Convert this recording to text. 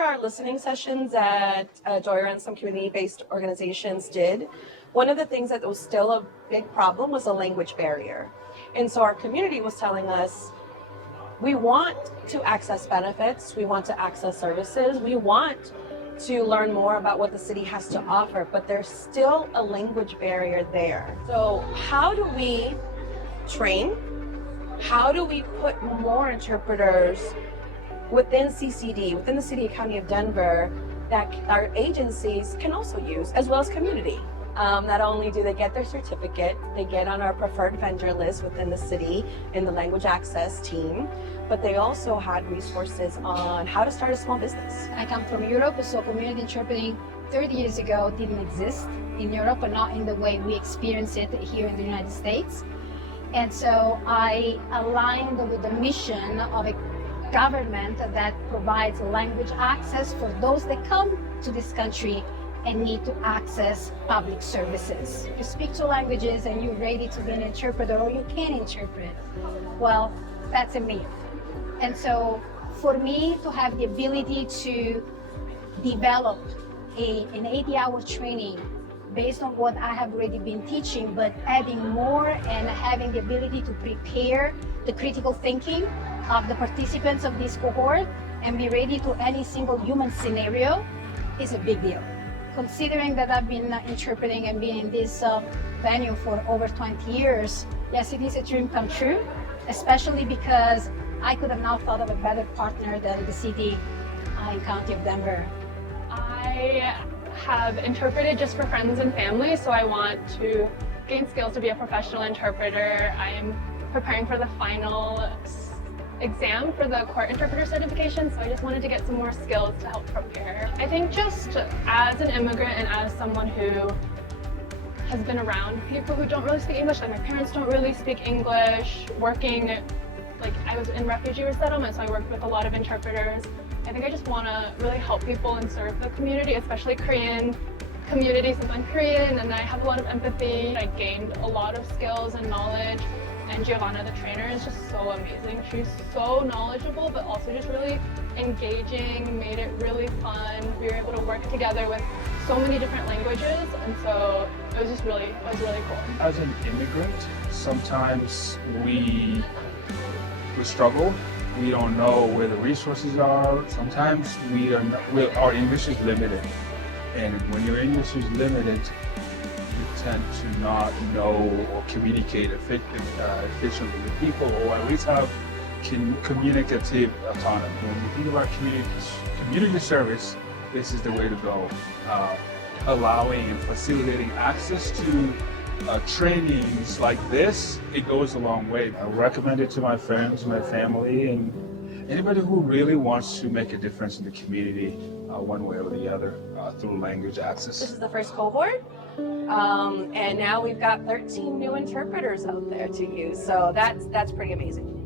our listening sessions that Joyra and some community-based organizations did, one of the things that was still a big problem was a language barrier. And so our community was telling us, we want to access benefits, we want to access services, we want to learn more about what the city has to offer, but there's still a language barrier there. So how do we train? How do we put more interpreters within CCD, within the City and County of Denver, that our agencies can also use, as well as community? Not only do they get their certificate, they get on our preferred vendor list within the city in the language access team, but they also had resources on how to start a small business. I come from Europe, so community interpreting 30 years ago didn't exist in Europe, but not in the way we experience it here in the United States. And so I aligned with the mission of a government that provides language access for those that come to this country and need to access public services. You speak two languages and you're ready to be an interpreter, or you can interpret. Well, that's a myth. And so for me to have the ability to develop an 80-hour training based on what I have already been teaching, but adding more and having the ability to prepare the critical thinking of the participants of this cohort and be ready to any single human scenario is a big deal. Considering that I've been interpreting and been in this venue for over 20 years, yes, it is a dream come true, especially because I could have not thought of a better partner than the City and County of Denver. I have interpreted just for friends and family, so I want to gain skills to be a professional interpreter. I am preparing for the final exam for the court interpreter certification, so I just wanted to get some more skills to help prepare. I think just as an immigrant and as someone who has been around people who don't really speak English, like my parents don't really speak English, working, like I was in refugee resettlement, so I worked with a lot of interpreters. I think I just want to really help people and serve the community, especially Korean community, since I'm Korean and I have a lot of empathy. I gained a lot of skills and knowledge. And Giovanna, the trainer, is just so amazing. She's so knowledgeable, but also just really engaging, made it really fun. We were able to work together with so many different languages, and so it was really cool. As an immigrant, sometimes we struggle. We don't know where the resources are. Sometimes our English is limited. And when your English is limited, tend to not know or communicate efficiently with people, or at least have communicative autonomy. When we think about community service, this is the way to go. Allowing and facilitating access to trainings like this, it goes a long way. I recommend it to my friends, my family, and anybody who really wants to make a difference in the community one way or the other through language access. This is the first cohort, and now we've got 13 new interpreters out there to use, so that's pretty amazing.